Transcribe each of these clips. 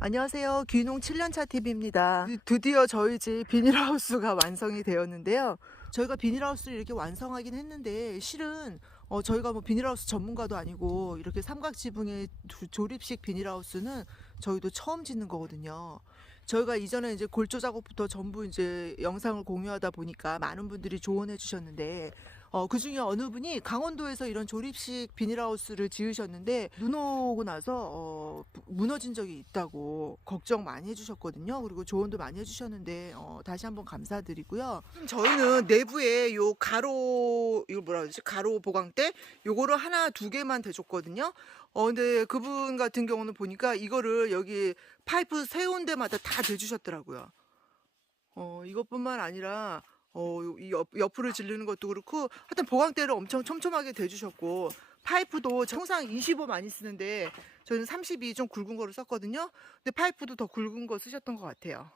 안녕하세요. 귀농 7년차 TV입니다. 드디어 저희 집 비닐하우스가 완성이 되었는데요. 저희가 비닐하우스를 이렇게 완성하긴 했는데 실은 어, 저희가 뭐 비닐하우스 전문가도 아니고 이렇게 삼각 지붕의 두- 조립식 비닐하우스는 저희도 처음 짓는 거거든요. 저희가 이전에 이제 골조 작업부터 전부 이제 영상을 공유하다 보니까 많은 분들이 조언해 주셨는데 어, 그 중에 어느 분이 강원도에서 이런 조립식 비닐하우스를 지으셨는데 눈 오고 나서 어, 부- 무너진 적이 있다고 걱정 많이 해주셨거든요. 그리고 조언도 많이 해주셨는데 어, 다시 한번 감사드리고요. 저희는 내부에 요 가로 이거 뭐라 그러지? 가로 보강대 요거를 하나 두 개만 대줬거든요. 어 근데 그분 같은 경우는 보니까 이거를 여기 파이프 세운 데마다 다 대주셨더라고요. 어 이것뿐만 아니라 어, 요- 이 옆, 옆으로 지르는 것도 그렇고 하여튼 보강대를 엄청 촘촘하게 대주셨고 파이프도 통상 25 많이 쓰는데 저는 32 좀 굵은 거를 썼거든요. 근데 파이프도 더 굵은 거 쓰셨던 것 같아요.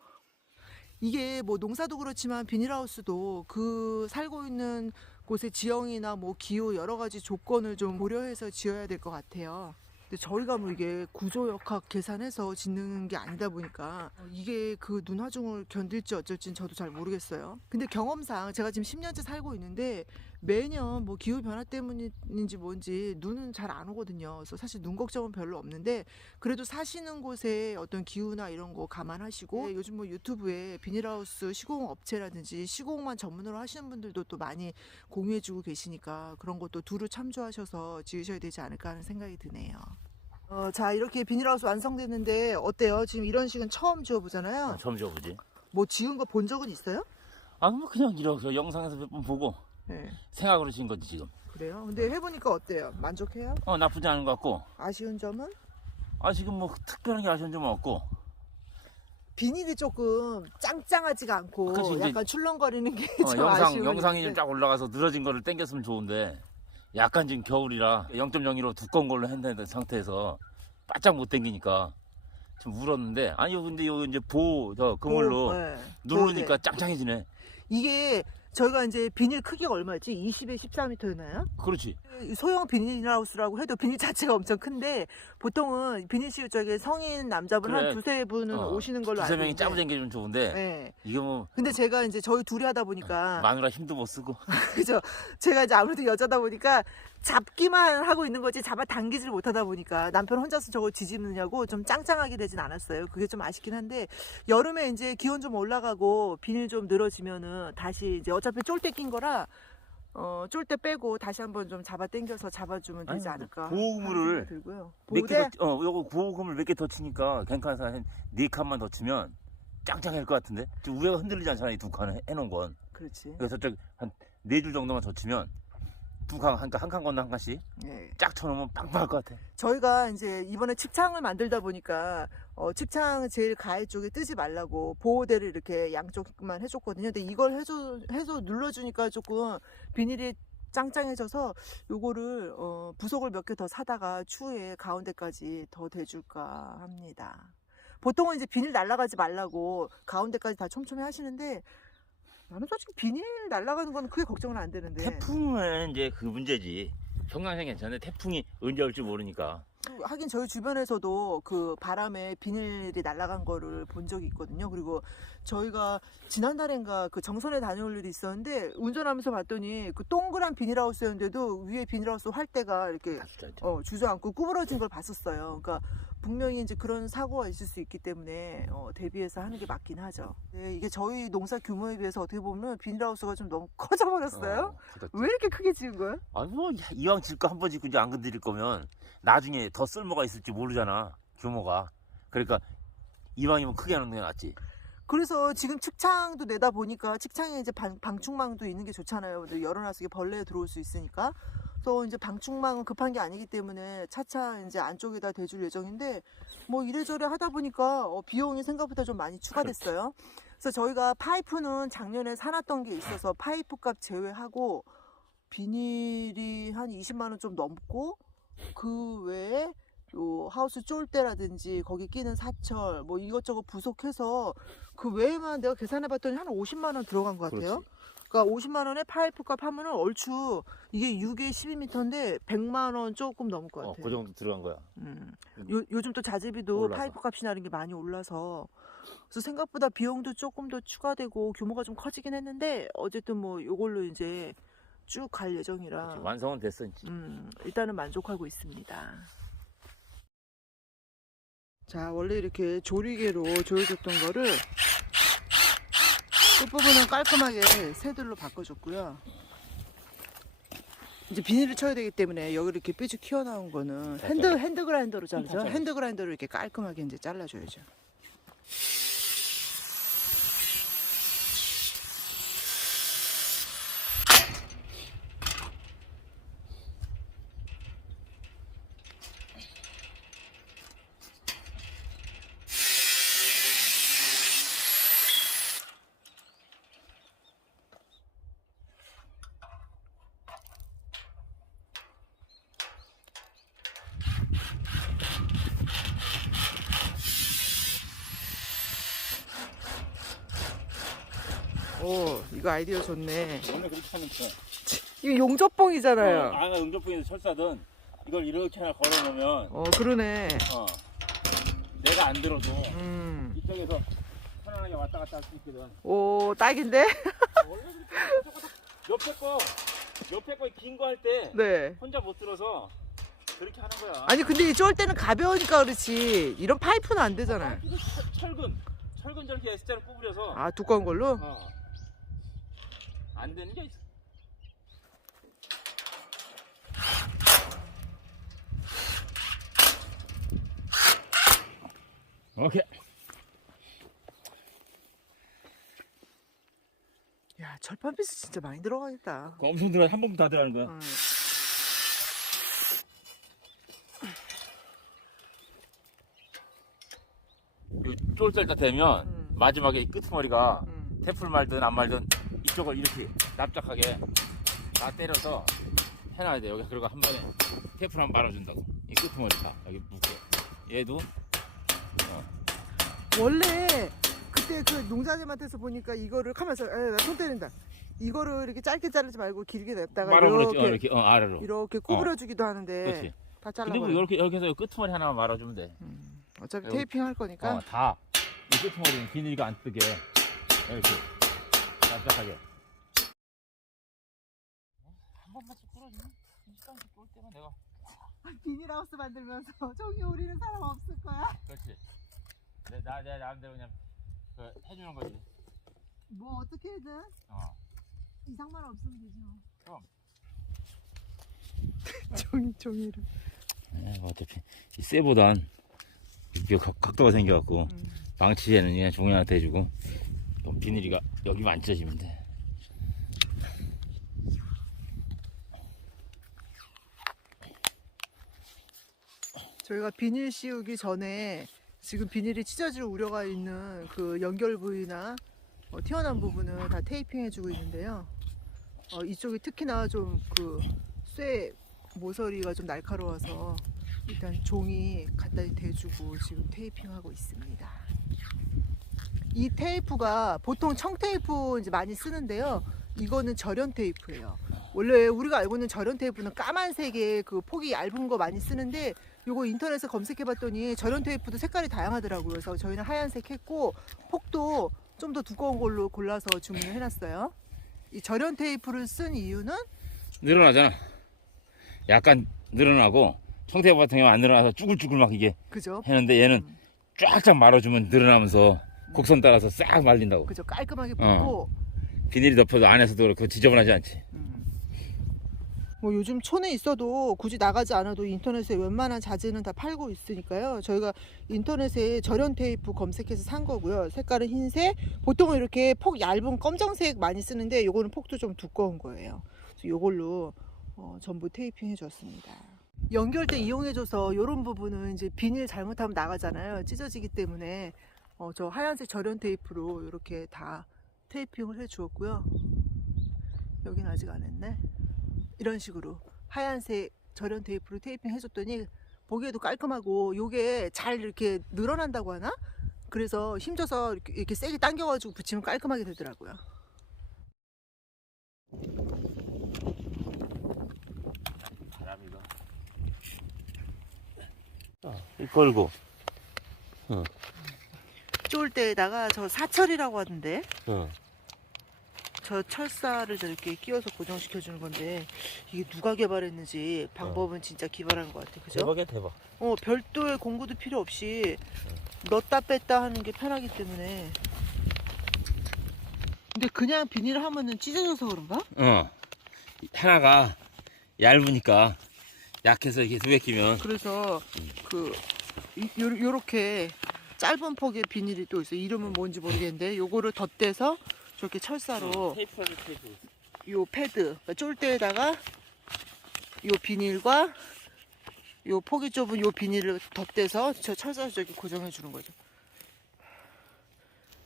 이게 뭐 농사도 그렇지만 비닐하우스도 그 살고 있는 곳의 지형이나 뭐 기후 여러 가지 조건을 좀 고려해서 지어야 될 것 같아요. 근데 저희가 뭐 이게 구조역학 계산해서 짓는 게 아니다 보니까 이게 그 눈화중을 견딜지 어쩔진 저도 잘 모르겠어요. 근데 경험상 제가 지금 10년째 살고 있는데 매년 뭐 기후 변화 때문인지 뭔지 눈은 잘 안 오거든요. 그래서 사실 눈 걱정은 별로 없는데 그래도 사시는 곳의 어떤 기후나 이런 거 감안하시고 네, 요즘 뭐 유튜브에 비닐하우스 시공 업체라든지 시공만 전문으로 하시는 분들도 또 많이 공유해주고 계시니까 그런 것도 두루 참조하셔서 지으셔야 되지 않을까 하는 생각이 드네요. 어, 자 이렇게 비닐하우스 완성됐는데 어때요? 지금 이런 식은 처음 지어보잖아요. 처음 지어보지. 뭐 지은 거 본 적은 있어요? 아, 뭐 그냥 이렇게 영상에서 몇 번 보고 네, 생각으로 지은 거지 지금. 그래요. 근데 해보니까 어때요? 만족해요? 어 나쁘지 않은 것 같고. 아쉬운 점은? 아 지금 뭐 특별한 게 아쉬운 점은 없고. 비닐이 조금 짱짱하지가 않고 그치, 이제- 약간 출렁거리는 게 어, 좀 영상 아쉬운 영상이. 좀 쫙 올라가서 늘어진 거를 당겼으면 좋은데 약간 지금 겨울이라 0.02로 두꺼운 걸로 했는 상태에서 바짝 못 당기니까 좀 울었는데 아니 요 근데 요 이제 보저 그물로 보- 네. 누르니까 보호대. 짱짱해지네. 이게 저희가 이제 비닐 크기가 얼마였지? 20에 14m였나요? 그렇지. 소형 비닐하우스라고 해도 비닐 자체가 엄청 큰데 보통은 비닐실 쪽에 성인 남자분 그래. 한 두세 분은 어, 오시는 걸로 두세 알고 명이 있는데 짜부 당기면 좋은데 네. 이게 뭐 근데 제가 이제 저희 둘이 하다 보니까 마누라 힘도 못 쓰고 그죠. 제가 이제 아무래도 여자다 보니까 잡기만 하고 있는 거지 잡아 당기질 못하다 보니까 남편 혼자서 저걸 뒤집느냐고 좀 짱짱하게 되진 않았어요. 그게 좀 아쉽긴 한데 여름에 이제 기온 좀 올라가고 비닐 좀 늘어지면은 다시 이제 어차피 쫄대 낀 거라 어 쫄대 빼고 다시 한번 좀 잡아 당겨서 잡아주면 되지 아니, 않을까. 보호구물을 하는 생각이 들고요. 몇개 보호대 더, 어, 요거 구호금을 몇개 더 치니까 갱칸에서 한네 칸만 더 치면 짱짱할 것 같은데? 지금 우회가 흔들리지 않잖아, 이 두 칸을 해- 해놓은 건. 그렇지. 그래서 저쪽 한 네 줄 정도만 더 치면 두 칸, 한, 칸- 한칸 건너 한 칸씩 예. 쫙 쳐놓으면 빵빵할 것 같아. 저희가 이제 이번에 측창을 만들다 보니까 어, 측창 제일 가해 쪽에 뜨지 말라고 보호대를 이렇게 양쪽만 해줬거든요. 근데 이걸 해줘, 해서 눌러주니까 조금 비닐이 짱짱해져서 요거를 어, 부속을 몇 개 더 사다가 추후에 가운데까지 더 대줄까 합니다. 보통은 이제 비닐 날라가지 말라고 가운데까지 다 촘촘히 하시는데 나는 솔직히 비닐 날라가는 건 크게 걱정은 안 되는데 태풍은 이제 그 문제지. 평양생 괜찮은데 태풍이 언제 올지 모르니까. 하긴 저희 주변에서도 그 바람에 비닐이 날아간 거를 본 적이 있거든요. 그리고 저희가 지난달엔가 그 정선에 다녀올 일이 있었는데 운전하면서 봤더니 그 동그란 비닐하우스였는데도 위에 비닐하우스 활대가 이렇게 있죠. 어, 주저앉고 구부러진 걸 봤었어요. 그러니까 분명히 이제 그런 사고가 있을 수 있기 때문에 어, 대비해서 하는 게 맞긴 하죠. 네, 이게 저희 농사 규모에 비해서 어떻게 보면 비닐하우스가 좀 너무 커져버렸어요. 어, 그렇다. 왜 이렇게 크게 지은 거예요? 아니 뭐 이왕 질거한번 짓고 이제 안 건드릴 거면 나중에 더 쓸모가 있을지 모르잖아 규모가 그러니까 이왕이면 크게 하는 게 낫지 그래서 지금 측창도 내다 보니까 측창에 이제 방, 방충망도 있는 게 좋잖아요. 이게 벌레 들어올 수 있으니까. 그래서 이제 방충망은 급한 게 아니기 때문에 차차 이제 안쪽에다 대줄 예정인데 뭐 이래저래 하다 보니까 어, 비용이 생각보다 좀 많이 추가됐어요. 그래서 저희가 파이프는 작년에 사놨던 게 있어서 파이프 값 제외하고 비닐이 한 20만 원 좀 넘고 그 외에 요 하우스 쫄대라든지 거기 끼는 사철 뭐 이것저것 부속해서 그 외에만 내가 계산해 봤더니 한 50만 원 들어간 것 같아요. 그 러니까 50만 원에 파이프 값 하면은 얼추 이게 6에 12m인데 100만 원 조금 넘을 것 어, 같아요. 그 정도 들어간 거야. 음. 요, 요즘 또 자재비도. 파이프 값이 나는 게 많이 올라서 그래서 생각보다 비용도 조금 더 추가되고 규모가 좀 커지긴 했는데 어쨌든 뭐 요걸로 이제 쭉 갈 예정이라 그치, 완성은 됐어. 이제. 음, 일단은 만족하고 있습니다. 자, 원래 이렇게 조리개로 조여줬던 거를 끝부분은 깔끔하게 새들로 바꿔줬고요. 이제 비닐을 쳐야 되기 때문에 여기 이렇게 삐죽 튀어나온 거는 핸드 핸드 그라인더로 자르죠. 잘라. 핸드 그라인더로 이렇게 깔끔하게 이제 잘라줘야죠. 오, 이거 아이디어 좋네. 원래 그렇게 하는 거야. 이거 용접봉이잖아요. 아, 응접부에서 철사든 이걸 이렇게 하나 걸어놓으면 어, 그러네. 어, 내가 안 들어도 음. 이쪽에서 편안하게 왔다 갔다 할 수 있거든. 오, 딱인데? 원래 그렇게 옆에 거 옆에 거 긴 거 할 때 네. 혼자 못 들어서 그렇게 하는 거야. 아니 근데 이 쫄 때는 가벼우니까 그렇지 이런 파이프는 안 되잖아요 이거 철- 철근 철근 저렇게 S자로 구부려서 아 두꺼운 걸로? 어. 안 되는 게 있어. 오케이. 야 철판 피스 진짜 많이 들어가겠다 그거 엄청 들어 한 번만 다 들어가는 거야. 응. 쫄짤 때 되면 음. 마지막에 이 끄트머리가 응. 테프를 말든 안 말든 이쪽을 이렇게 납작하게 다 때려서 해놔야 돼. 여기 그리고 한 번에 테프를 한번 말아준다고. 이 끄트머리 다 여기 묶게. 얘도 원래 그때 그 농자님한테서 보니까 이거를 가면서 나손 때린다 이거를 이렇게 짧게 자르지 말고 길게 냈다가 말아버렸지. 어, 이렇게 이렇게 어, 아래로. 이렇게 구부려주기도 하는데 그렇지. 다 근데 뭐 이렇게 여기서 끄트머리 하나만 말아주면 돼. 음. 어차피 여기- 테이핑 할 거니까 어, 다. 이 끄트머리는 비닐가 안 뜨게 이렇게 납작하게. 한 번만 씩 끌어주면 일단씩 올 때만 내가 비닐하우스 만들면서 저기 우리는 사람 없을 거야 그렇지. 내, 나, 내 나름대로 그냥 그 해주는 거지. 뭐 어떻게든 어. 이상만 없으면 되죠 그럼. 종이 종이를 에, 뭐 어차피 이 쇠보단 이게 각, 각도가 생겨갖고 음. 망치에는 그냥 종이 하나 대주고 그럼 비닐이가 여기만 안 찢어지면 돼. 저희가 비닐 씌우기 전에 지금 비닐이 찢어질 우려가 있는 그 연결 부위나 어, 튀어나온 부분을 다 테이핑 해주고 있는데요. 어, 이쪽이 특히나 좀 그 쇠 모서리가 좀 날카로워서 일단 종이 갖다 대주고 지금 테이핑하고 있습니다. 이 테이프가 보통 청 테이프 이제 많이 쓰는데요. 이거는 절연 테이프예요. 원래 우리가 알고 있는 절연 테이프는 까만색의 그 폭이 얇은 거 많이 쓰는데 요거 인터넷에 검색해봤더니 절연 테이프도 색깔이 다양하더라고요. 그래서 저희는 하얀색 했고 폭도 좀 더 두꺼운 걸로 골라서 주문을 해놨어요. 이 절연 테이프를 쓴 이유는 늘어나잖아. 약간 늘어나고 청태부 같은 경우 안 늘어나서 쭈글쭈글 막 이게 그죠? 했는데 얘는 음. 쫙쫙 말아주면 늘어나면서 곡선 따라서 싹 말린다고. 그죠? 깔끔하게 어. 붙고 비닐이 덮여도 안에서도 그렇고 지저분하지 않지. 음. 뭐 요즘 촌에 있어도 굳이 나가지 않아도 인터넷에 웬만한 자재는 다 팔고 있으니까요. 저희가 인터넷에 절연 테이프 검색해서 산 거고요. 색깔은 흰색. 보통은 이렇게 폭 얇은 검정색 많이 쓰는데 요거는 폭도 좀 두꺼운 거예요. 그래서 요걸로 어, 전부 테이핑 해줬습니다. 연결대 이용해줘서 이런 부분은 이제 비닐 잘못하면 나가잖아요. 찢어지기 때문에 어, 저 하얀색 절연 테이프로 이렇게 다 테이핑을 해 주었고요 여긴 아직 안 했네 이런 식으로 하얀색 절연 테이프로 테이핑 해줬더니 보기에도 깔끔하고 요게 잘 이렇게 늘어난다고 하나? 그래서 힘줘서 이렇게, 이렇게 세게 당겨가지고 붙이면 깔끔하게 되더라고요 어, 바람이다 아, 걸고 어. 쫄대에다가 저 사철이라고 하던데 어. 저 철사를 저렇게 끼워서 고정시켜 주는 건데 이게 누가 개발했는지 방법은 진짜 기발한 것 같아 그죠? 대박이야 대박. 어 별도의 공구도 필요 없이 넣었다 뺐다 하는 게 편하기 때문에 근데 그냥 비닐을 하면은 찢어져서 그런가? 어. 하나가 얇으니까 약해서 이게 두 개 끼면 그래서 그 이- 요, 요렇게 짧은 폭의 비닐이 또 있어요 이름은 뭔지 모르겠는데 요거를 덧대서 저렇게 철사로 테이프를 테이프. 요 패드 그러니까 쫄대에다가 요 비닐과 요 폭이 좁은 요 비닐을 덧대서 저 철사로 저기 고정해 주는 거죠.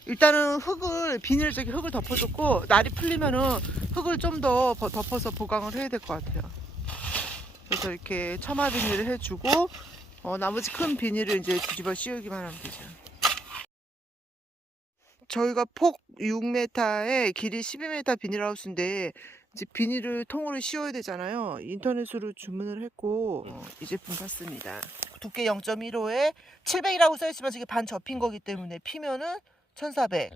일단은 흙을 비닐 저기 흙을 덮어줬고 날이 풀리면은 흙을 좀 더 덮어서 보강을 해야 될 것 같아요. 그래서 이렇게 처마 비닐을 해주고 어, 나머지 큰 비닐을 이제 뒤집어 씌우기만 하면 되죠. 저희가 폭 6m에 길이 12m 비닐하우스인데 이제 비닐을 통으로 씌워야 되잖아요. 인터넷으로 주문을 했고 어, 이 제품 샀습니다. 두께 0.15에 700이라고 써있지만 저게 반 접힌 거기 때문에 피면은 1400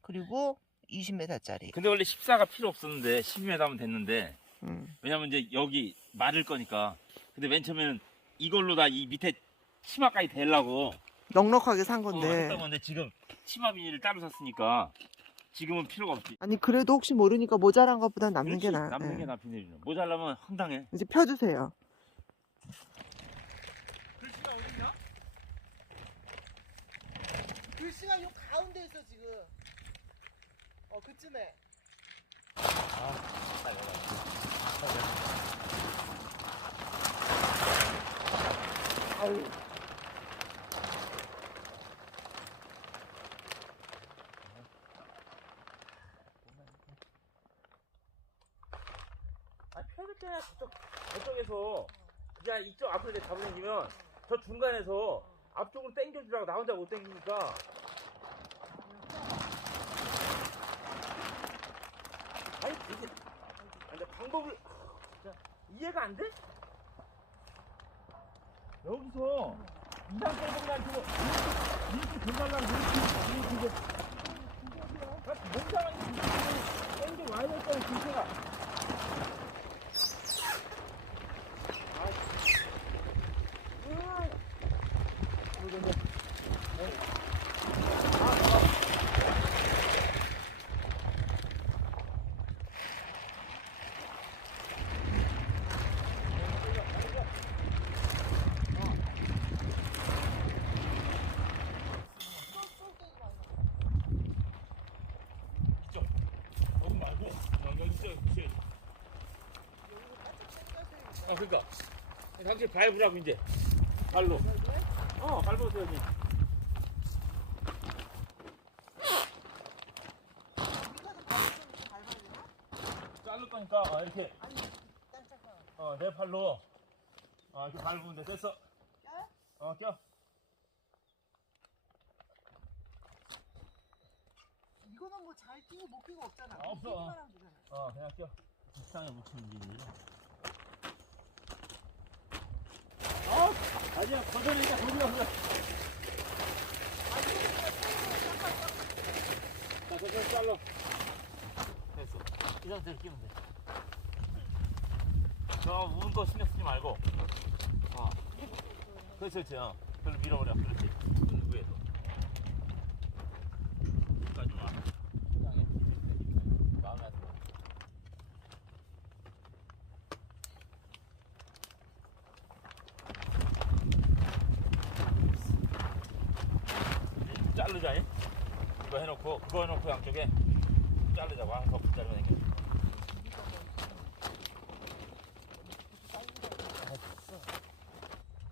그리고 20m짜리. 근데 원래 14가 필요 없었는데 12m 하면 됐는데 음. 왜냐면 이제 여기 마를 거니까. 근데 맨 처음에는 이걸로 다 이 밑에 치마까지 대려고 넉넉하게 산 어, 건데. 했던 건데 지금 치마 비닐을 따로 샀으니까 지금은 필요가 없지. 아니 그래도 혹시 모르니까 모자란 것보다 남는 게 그렇지, 나아. 남는 예. 게나 비닐이는. 모자라면 황당해. 이제 펴주세요. 글씨가 어딨냐? 글씨가 요 가운데 있어 지금. 어 그쯤에. 아 유. 아 펴줄 때는 저쪽 저쪽에서 그냥 이쪽 앞으로 이렇게 잡아당기면 저 중간에서 앞쪽으로 당겨주라고 나 혼자 못 당기니까 아니 이게 근데 방법을 이해가 안 돼? 여기서 이상 빼고만 주고 이렇게 들어가려면 이렇게 이렇게 몸상을 이렇게 당겨 와야 될 거는 진짜가 거기 말고 여기 있어 있어. 아 그러니까 당신 밟으라고 이제 발로. 어 밟아줘야지. 자를 거니까 어, 이렇게 어 내 팔로 어 이렇게 밟으면 돼 됐어. 어 껴. 이거는 뭐 잘 끼고 못 끼고 없잖아. 아, 없어. 끼기만 하면 되잖아. 어 그냥 껴. 비상에 묻히면 되지. 어 아니야 걷어내니까 저쪽 잘라. 됐어. 이 상태로 끼면 돼. 저 우는 거 신경 쓰지 말고. 어. 그렇지, 그렇지. 어. 별로 밀어버려. 그렇지. 그 위에서. 여기까지 와. 땅에 마음에 안 들어. 자르자. 잉? 이거 해놓고 그거 해놓고 양쪽에 자르자. 와, 더 자르면 되겠네.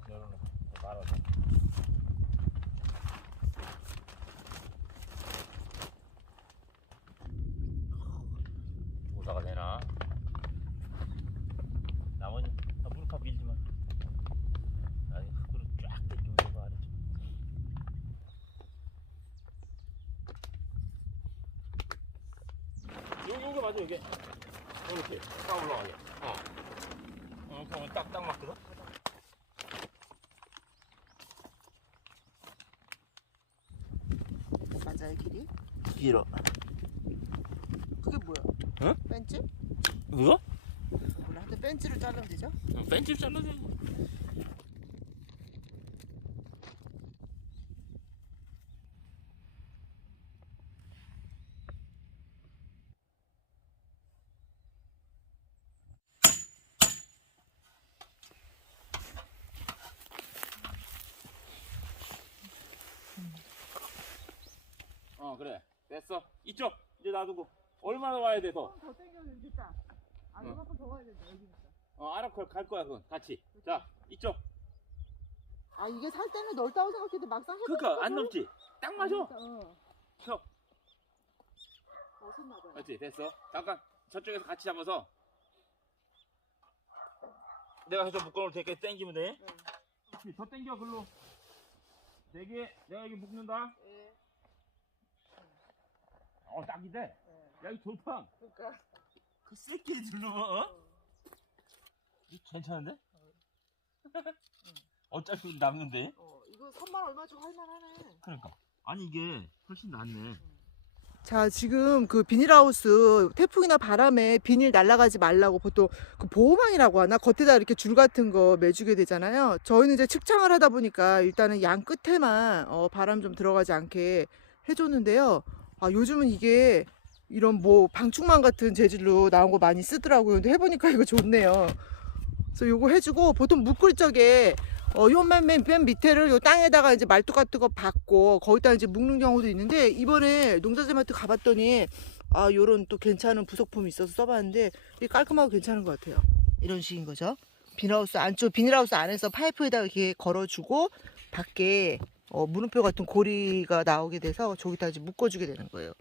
열어놓고 말아서. 모사가 되나? 아니 이게 이렇게 딱 올라가게. 어. 어, 그럼 딱딱 맞거든. 맞아요 길이? 길어. 그게 뭐야? 응? 벤츠? 누가? 몰라. 근데 벤츠를 자르면 되죠? 응, 벤츠 잘라줘. 얼마나 와야 돼 더? 더 당겨면 됐다. 아 응. 이만큼 더 와야 된다 여기니까 어 알아서 갈 거야 그건. 같이. 자 이쪽. 아 이게 살 때는 넓다고 생각해도 막상 해보니까 그러니까 안 넘지? 딱 맞아. 어. 켜 멋있나 봐요. 그렇지 됐어. 잠깐 저쪽에서 같이 잡아서. 내가 해서 묶어놓을 테니까 땡기면 돼. 네. 그렇지, 더 땡겨 글로? 네개 내가 여기 묶는다? 예. 어 딱이돼 예. 야 이거 좋다 그러니까. 그 새끼 들르면 어? 이거 괜찮은데? 어차피 남는데? 어, 이거 3만 얼마 주고 할만하네. 그러니까. 아니 이게 훨씬 낫네. 자 지금 그 비닐하우스 태풍이나 바람에 비닐 날아가지 말라고 보통 그 보호망이라고 하나? 겉에다 이렇게 줄 같은 거 매주게 되잖아요. 저희는 이제 측창을 하다 보니까 일단은 양 끝에만 어, 바람 좀 들어가지 않게 해줬는데요. 아 요즘은 이게 이런 뭐 방충망 같은 재질로 나온 거 많이 쓰더라고요 근데 해보니까 이거 좋네요 그래서 요거 해주고 보통 묶을 적에 어, 요맨 맨, 맨 밑에를 요 땅에다가 이제 말뚝 같은 거 박고 거기다 이제 묶는 경우도 있는데 이번에 농사제마트 가봤더니 아 요런 또 괜찮은 부속품이 있어서 써봤는데 이게 깔끔하고 괜찮은 것 같아요. 이런 식인 거죠. 비닐하우스 안쪽 비닐하우스 안에서 파이프에다가 이렇게 걸어주고 밖에 어, 물음표 같은 고리가 나오게 돼서 저기다 이제 묶어주게 되는 거예요.